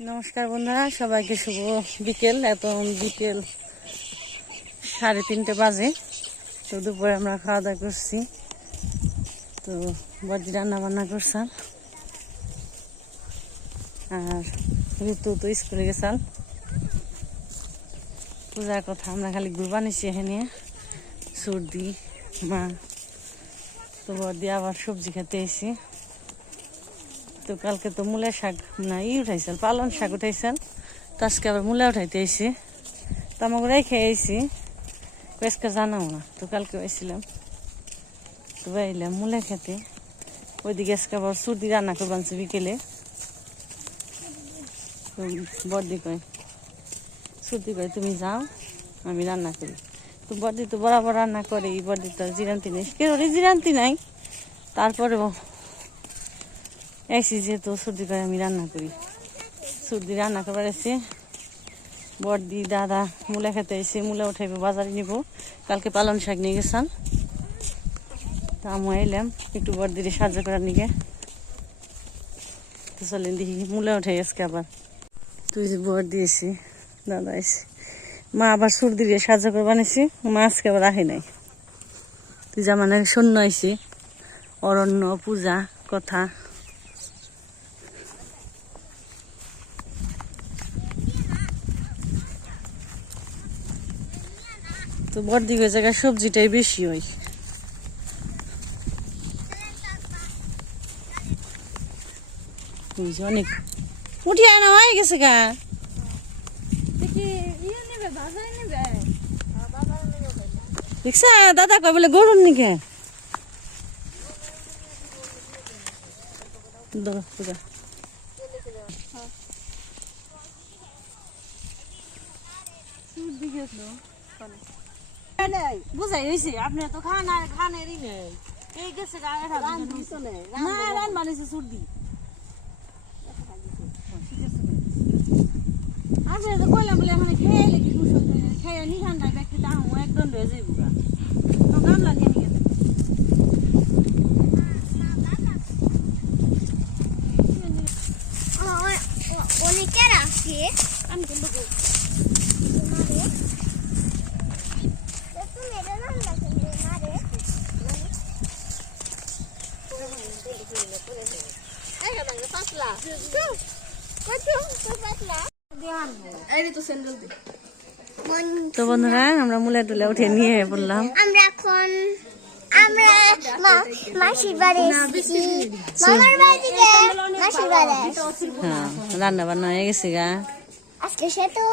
নমস্কার বন্ধুরা, সবাইকে শুভ বিকেল, এত বিকেল সাড়ে তিনটে বাজে, তো দুপুরে আমরা খাওয়া দাওয়া করছি। তো বজি রান্না বান্না করছাল আর ঋতু তো স্কুলে গেছাল পূজার কথা আমরা খালি গ্রুপ আনিছি এখানে, সর্দি, মা। তো বদি আবার সবজি খেতে এসি তো কালকে তো মূলা শাক না ই উঠাইছিল পালন শাক উঠাইছিল তো আজকে আবার মূলা উঠাইতে আইসি তো আমাকে রেখে আইসি আজকে জানাও না, তো কালকে আইছিলাম। তো বাইলাম মূলা খেতে। ওইদিকে আজকে আবার সর্দি রান্না করবান বিকেলে। তো বদি কয় সর্দি কয়, তুমি যাও, আমি রান্না করি। তো বদি তো বরাবর রান্না করে, এই বদি তো জিরান্তি নেই। কেউ জিরান্তি নাই। তারপরেও এসি যেহেতু সর্দি করে আমি রান্না করি। সর্দি রান্না করবার এসে বড়দি দাদা মূলা খেতে এসে মূলা উঠাইবো, বাজারে নিব। কালকে পালন শাক নিয়ে গেছান। তা আমি এলাম, একটু বড়দিরে সাহায্য করার নিকে তো চলেন দেখি, মূলা উঠাই আজকে আবার। তুই যে বর দিয়েছি দাদা এসে। মা আবার সর্দি দিয়ে সাহায্য করবার নিছি মা আজকে আবার আহে নাই। তুই যা মানে শূন্য আইসি অরণ্য, পূজা, কথা। তো বড়দিকে জায়গায় সবজিটাই বেশি হয়। অনেক উঠিয়ে আনা হয়ে গেছে গা। দেখছা দাদা কয় বলে গরুর নিকে। পূজা বুঝাই হয়েছে আপনি তো খান আর খানেরই নেই এই গেছে গা এটা না রান বানিয়েছে সর্দি আচ্ছা তো কইলাম বলে এখানে খেয়ে লেগে কুশল খেয়ে নি ঠান্ডা ব্যক্তি তা হুঁ একদম রয়ে যাইব গা তো গামলা নিয়ে নিয়ে গেছে অনেকের আছে আমি কিন্তু তো বন্ধুরা আমরা মুলা টুলা উঠে নিয়ে বললাম আমরা এখন আমরা মাসির বাড়ি এসেছি। মামার বাড়ি থেকে মাসির বাড়ি। হ্যাঁ রান্না বান্না হয়ে গেছে গা। আজকে সে তো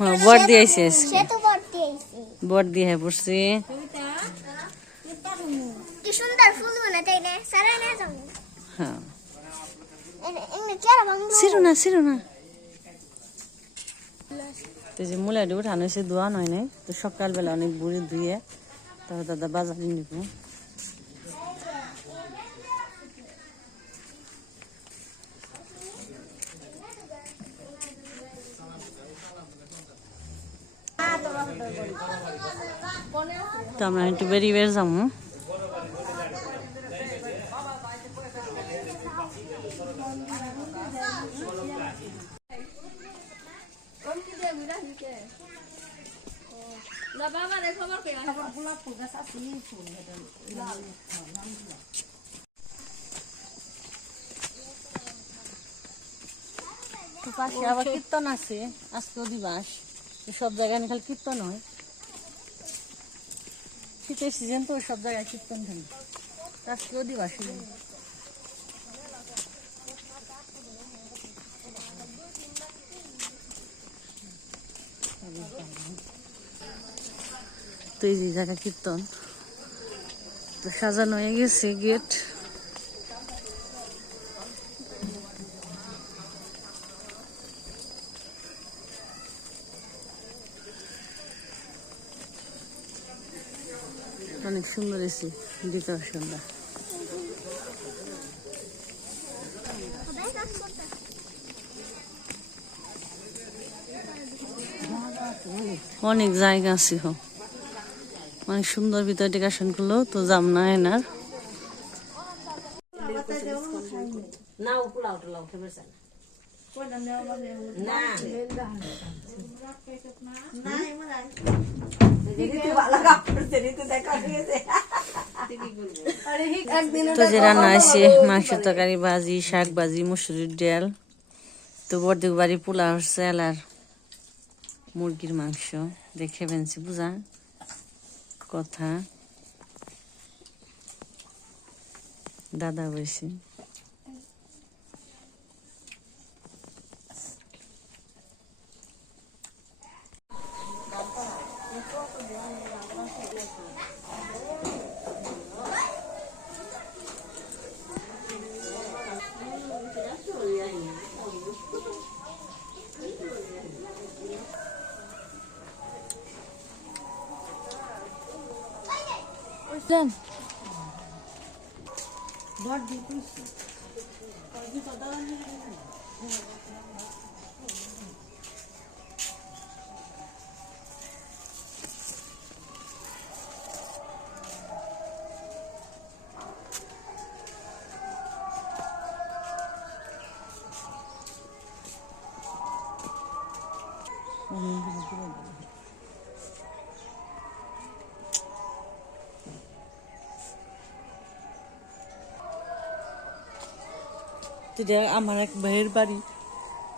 হ্যাঁ বর দিয়ে সে তো পড়ছি। কি সুন্দর ফুলগুলো না সারা না হ্যাঁ। ছিরো না ছিরো না তো যে মুলাটি উঠানো হয়েছে ধোয়া নয় নাই তো সকালবেলা অনেক বুড়ি ধুয়ে তারপর দাদা বাজারে নিব তো আমরা একটু বেরিয়ে বের যাব পাশে আবার কীর্তন আছে আজকে অধিবাস। সব জায়গায় খালি কীর্তন হয়। শীতের সিজন তো সব জায়গায় কীর্তন থাকে তো আজকে তো জায়গা কীর্তন। তো সাজানো হয়ে গেছে গেট। অনেক সুন্দর এসে ডেকোরেশনটা অনেক জায়গা আছে হো অনেক সুন্দর ভিতরে ডেকোরেশন করল তো যাম না এনার। তো যে রান্না আছে মাংসের তরকারি ভাজি শাক ভাজি মুসুরির ডাল তো বর্দিক বাড়ি পোলা হচ্ছে আর মুরগির মাংস দেখে ফেলছি বুঝা? কথা। দাদা dyan. Lord, dito siya. Pag. এটা আমার এক ভাইয়ের বাড়ি।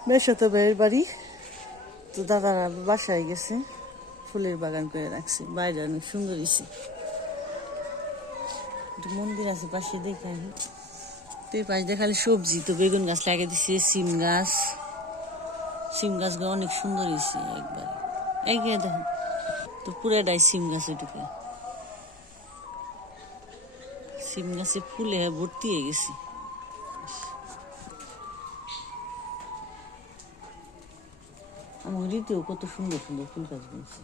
বেশত ভাইয়ের বাড়ি? তো দাদারা বাসায় গেছে, ফুলের বাগান করে রাখছে, বাইরে অনেক সুন্দর হয়েছে একটু মন্দির আছে পাশে দেখে আহি তো এই পাশে দেখালে সবজি, তো বেগুন গাছ লাগিয়ে দিছে, সিম গাছ। সিম গাছগুলো অনেক সুন্দর হয়েছে একবার। এগিয়ে দেখো, তো পুরাটাই সিম গাছ ওইটুকু। সিম গাছে ফুলে ভর্তি হয়ে গেছে। আমার রীতিও কত সুন্দর সুন্দর ফুল গাছ বলছে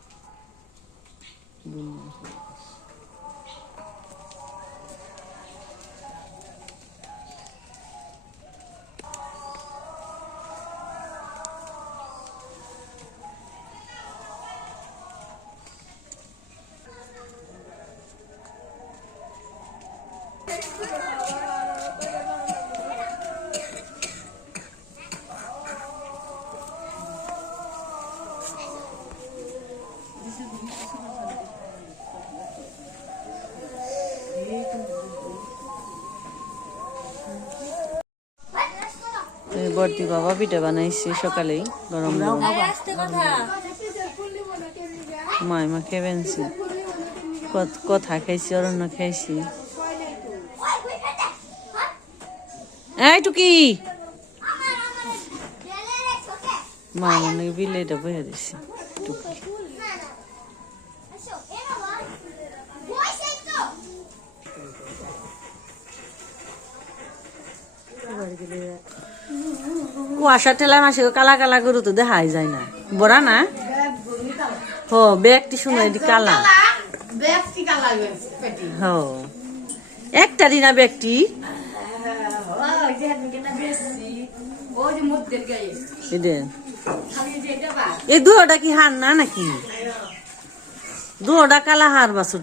বর্তি বাবা পিঠা বানাইছে সকালেই গরম গরম। মায় মা খেবেনছি কথা খাইছি অরণ্য খাইছি। এই টুকি! মা মনে বিলেটা বয়ে দিছি। টুকি। কুয়াশা ঠেলা মাসে কালা কালা গরু তো দেখাই যায় না। বড়া না? হ ব্যাগটি শুনে কালা। হ একটা দিনা ব্যাগটি এই দুটা কি হার না নাকি? দুটা কালা হার বাসুর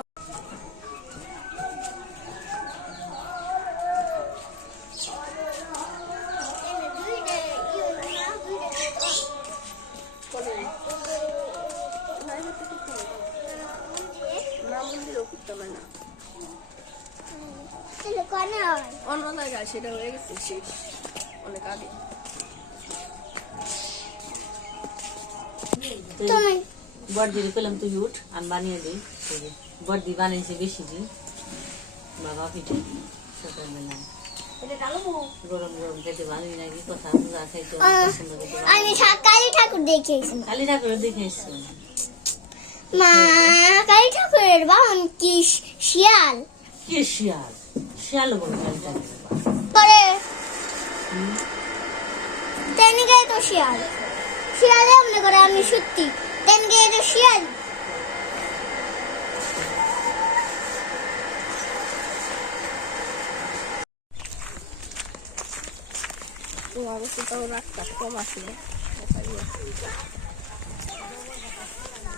হার বাসুর অন্য জায়গায় সেটা হয়ে গেছে শেষ। অনেক আগে। তুমি? বড়দিদি পেলাম তুই উঠ আমি বানিয়ে দিই। বড়দি বানিয়েছে বেশি দিন। বাবা পিঠে সকালবেলা গরম গরম খেতে কথা খাইতে পছন্দ আমি কালী ঠাকুর দেখেছি কালী ঠাকুর দেখে এসছো মা কালী ঠাকুরের বাহন কি শিয়াল? কে শিয়াল? শিয়াল বলো কালী ঠাকুর করে তেনকে তো শিয়াল। শিয়ালে মনে করে আমি সত্যি। তেনকে তো শিয়াল। তোমার তাও রাস্তা কম আছে।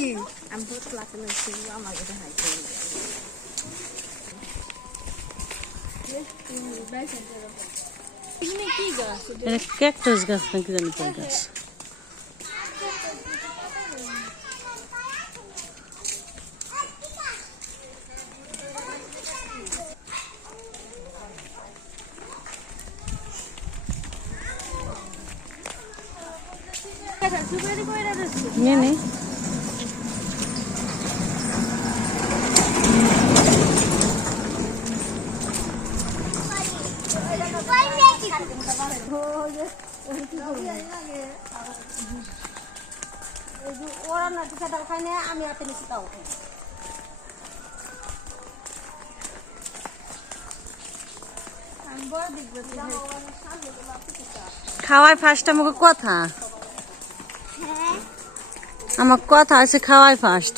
কি আমি তো ক্লাসে নাকি আমার কাছে এটা ক্যাকটাস গাছ নাকি জানি কোন গাছ নে নে ওরা না খেতে খাই না আমি হাতে নিচে তাও। খাই খাওয়াই ফার্স্ট আমাকে কথা। আমার কথা আছে খাওয়াই ফার্স্ট